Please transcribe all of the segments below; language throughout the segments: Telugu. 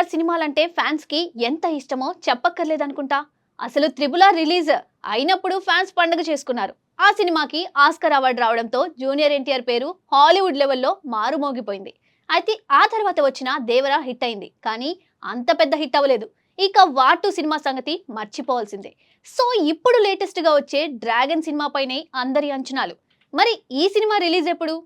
ఎన్టీఆర్ సినిమాలంటే ఫ్యాన్స్ కి ఎంత ఇష్టమో చెప్పక్కర్లేదనుకుంటా. అసలు త్రిబుల్ ఆర్ రిలీజ్ అయినప్పుడు ఫ్యాన్స్ పండుగ చేసుకున్నారు. ఆ సినిమాకి ఆస్కర్ అవార్డు రావడంతో జూనియర్ ఎన్టీఆర్ పేరు హాలీవుడ్ లెవెల్లో మారుమోగిపోయింది. అయితే ఆ తర్వాత వచ్చిన దేవరా హిట్ అయింది, కానీ అంత పెద్ద హిట్ అవ్వలేదు. ఇక వార్ 2 సినిమా సంగతి మర్చిపోవాల్సిందే. సో ఇప్పుడు లేటెస్ట్ గా వచ్చే డ్రాగన్ సినిమా పైనే అందరి అంచనాలు. మరి ఈ సినిమా రిలీజ్ ఎప్పుడు?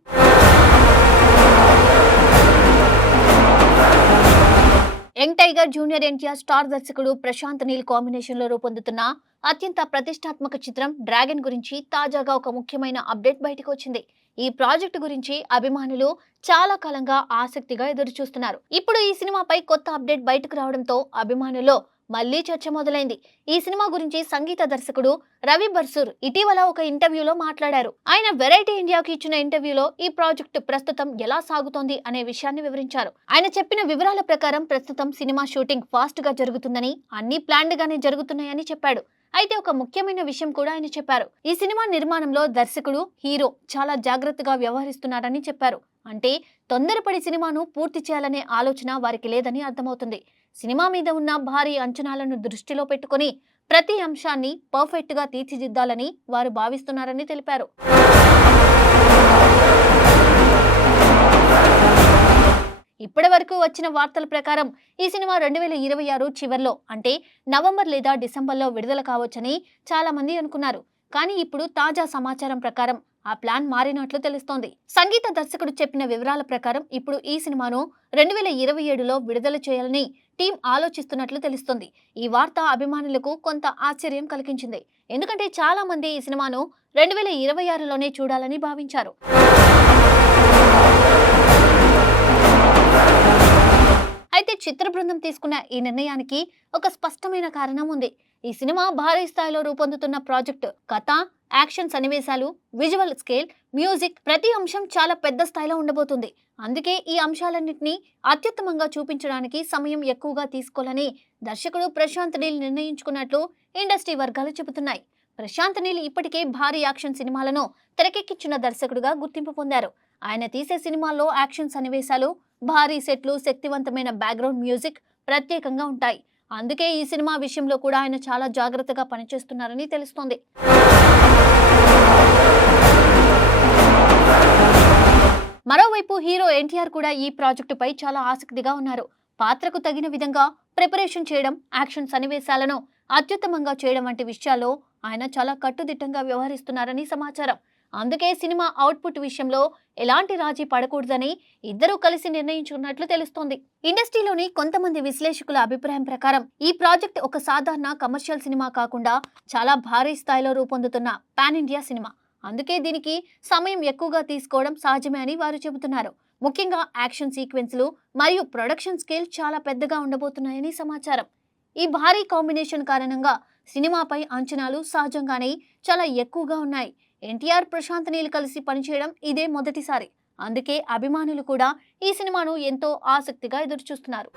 Young tiger junior NTR star దర్శకుడు ప్రశాంత్ నీల్ కాంబినేషన్ లో రూపొందుతున్న అత్యంత ప్రతిష్టాత్మక చిత్రం డ్రాగన్ గురించి తాజాగా ఒక ముఖ్యమైన అప్డేట్ బయటకు వచ్చింది. ఈ ప్రాజెక్టు గురించి అభిమానులు చాలా కాలంగా ఆసక్తిగా ఎదురు చూస్తున్నారు. ఇప్పుడు ఈ సినిమాపై కొత్త అప్డేట్ బయటకు రావడంతో అభిమానుల్లో మళ్లీ చర్చ మొదలైంది. ఈ సినిమా గురించి సంగీత దర్శకుడు రవి బర్సూర్ ఇటీవల ఒక ఇంటర్వ్యూలో మాట్లాడారు. ఆయన వెరైటీ ఇండియాకి ఇచ్చిన ఇంటర్వ్యూలో ఈ ప్రాజెక్టు ప్రస్తుతం ఎలా సాగుతోంది అనే విషయాన్ని వివరించారు. ఆయన చెప్పిన వివరాల ప్రకారం ప్రస్తుతం సినిమా షూటింగ్ ఫాస్ట్ గా జరుగుతుందని, అన్ని ప్లాన్డ్ గానే జరుగుతున్నాయని చెప్పాడు. అయితే ఒక ముఖ్యమైన విషయం కూడా ఆయన చెప్పారు. ఈ సినిమా నిర్మాణంలో దర్శకుడు, హీరో చాలా జాగ్రత్తగా వ్యవహరిస్తున్నారని చెప్పారు. అంటే తొందరపడి సినిమాను పూర్తి చేయాలనే ఆలోచన వారికి లేదని అర్థమవుతుంది. సినిమా మీద ఉన్న భారీ అంచనాలను దృష్టిలో పెట్టుకుని ప్రతి అంశాన్ని పర్ఫెక్ట్ గా తీర్చిదిద్దాలని వారు భావిస్తున్నారని తెలిపారు. ఇప్పటి వరకు వచ్చిన వార్తల ప్రకారం ఈ సినిమా 2026 చివర్లో, అంటే నవంబర్ లేదా డిసెంబర్లో విడుదల కావచ్చని చాలా మంది అనుకున్నారు. కానీ ఇప్పుడు తాజా సమాచారం ప్రకారం ఆ ప్లాన్ మారినట్లు తెలుస్తోంది. సంగీత దర్శకుడు చెప్పిన వివరాల ప్రకారం ఇప్పుడు ఈ సినిమాను 2027లో విడుదల చేయాలని టీం ఆలోచిస్తున్నట్లు తెలుస్తోంది. ఈ వార్త అభిమానులకు కొంత ఆశ్చర్యం కలిగించింది. ఎందుకంటే చాలా మంది ఈ సినిమాను 2026లోనే చూడాలని భావించారు. అయితే చిత్ర బృందం తీసుకున్న ఈ నిర్ణయానికి ఒక స్పష్టమైన కారణం ఉంది. ఈ సినిమా భారీ స్థాయిలో రూపొందుతున్న ప్రాజెక్టు. కథ, యాక్షన్ సన్నివేశాలు, విజువల్ స్కేల్, మ్యూజిక్, ప్రతి అంశం చాలా పెద్ద స్థాయిలో ఉండబోతుంది. అందుకే ఈ అంశాలన్నింటినీ అత్యుత్తమంగా చూపించడానికి సమయం ఎక్కువగా తీసుకోవాలని దర్శకుడు ప్రశాంత్ నీల్ నిర్ణయించుకున్నట్లు ఇండస్ట్రీ వర్గాలు చెబుతున్నాయి. ప్రశాంత్ నీల్ ఇప్పటికే భారీ యాక్షన్ సినిమాలను తెరకెక్కించిన దర్శకుడుగా గుర్తింపు పొందారు. ఆయన తీసే సినిమాల్లో యాక్షన్ సన్నివేశాలు, భారీ సెట్లు, శక్తివంతమైన బ్యాక్గ్రౌండ్ మ్యూజిక్ ప్రత్యేకంగా ఉంటాయి. అందుకే ఈ సినిమా విషయంలో కూడా ఆయన చాలా జాగ్రత్తగా పనిచేస్తున్నారని తెలుస్తోంది. మరోవైపు హీరో ఎన్టీఆర్ కూడా ఈ ప్రాజెక్టుపై చాలా ఆసక్తిగా ఉన్నారు. పాత్రకు తగిన విధంగా ప్రిపరేషన్ చేయడం, యాక్షన్ సన్నివేశాలను అత్యుత్తమంగా చేయడం వంటి విషయాల్లో ఆయన చాలా కట్టుదిట్టంగా వ్యవహరిస్తున్నారని సమాచారం. అందుకే సినిమా అవుట్పుట్ విషయంలో ఎలాంటి రాజీ పడకూడదని ఇద్దరూ కలిసి నిర్ణయించుకున్నట్లు తెలుస్తోంది. ఇండస్ట్రీలోని కొంతమంది విశ్లేషకుల అభిప్రాయం ప్రకారం ఈ ప్రాజెక్ట్ ఒక సాధారణ కమర్షియల్ సినిమా కాకుండా చాలా భారీ స్థాయిలో రూపొందుతున్న పాన్ ఇండియా సినిమా. అందుకే దీనికి సమయం ఎక్కువగా తీసుకోవడం సహజమే అని వారు చెబుతున్నారు. ముఖ్యంగా యాక్షన్ సీక్వెన్స్లు మరియు ప్రొడక్షన్ స్కేల్ చాలా పెద్దగా ఉండబోతున్నాయని సమాచారం. ఈ భారీ కాంబినేషన్ కారణంగా సినిమాపై అంచనాలు సహజంగానే చాలా ఎక్కువగా ఉన్నాయి. ఎన్టీఆర్, ప్రశాంత్ నీల్ కలిసి పనిచేయడం ఇదే మొదటిసారి. అందుకే అభిమానులు కూడా ఈ సినిమాను ఎంతో ఆసక్తిగా ఎదురుచూస్తున్నారు.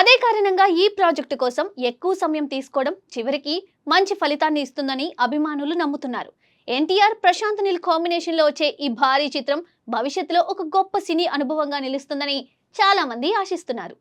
అదే కారణంగా ఈ ప్రాజెక్టు కోసం ఎక్కువ సమయం తీసుకోవడం చివరికి మంచి ఫలితాన్ని ఇస్తుందని అభిమానులు నమ్ముతున్నారు. ఎన్టీఆర్, ప్రశాంత్ నీల్ కాంబినేషన్ లో వచ్చే ఈ భారీ చిత్రం భవిష్యత్తులో ఒక గొప్ప సినీ అనుభవంగా నిలుస్తుందని చాలా మంది ఆశిస్తున్నారు.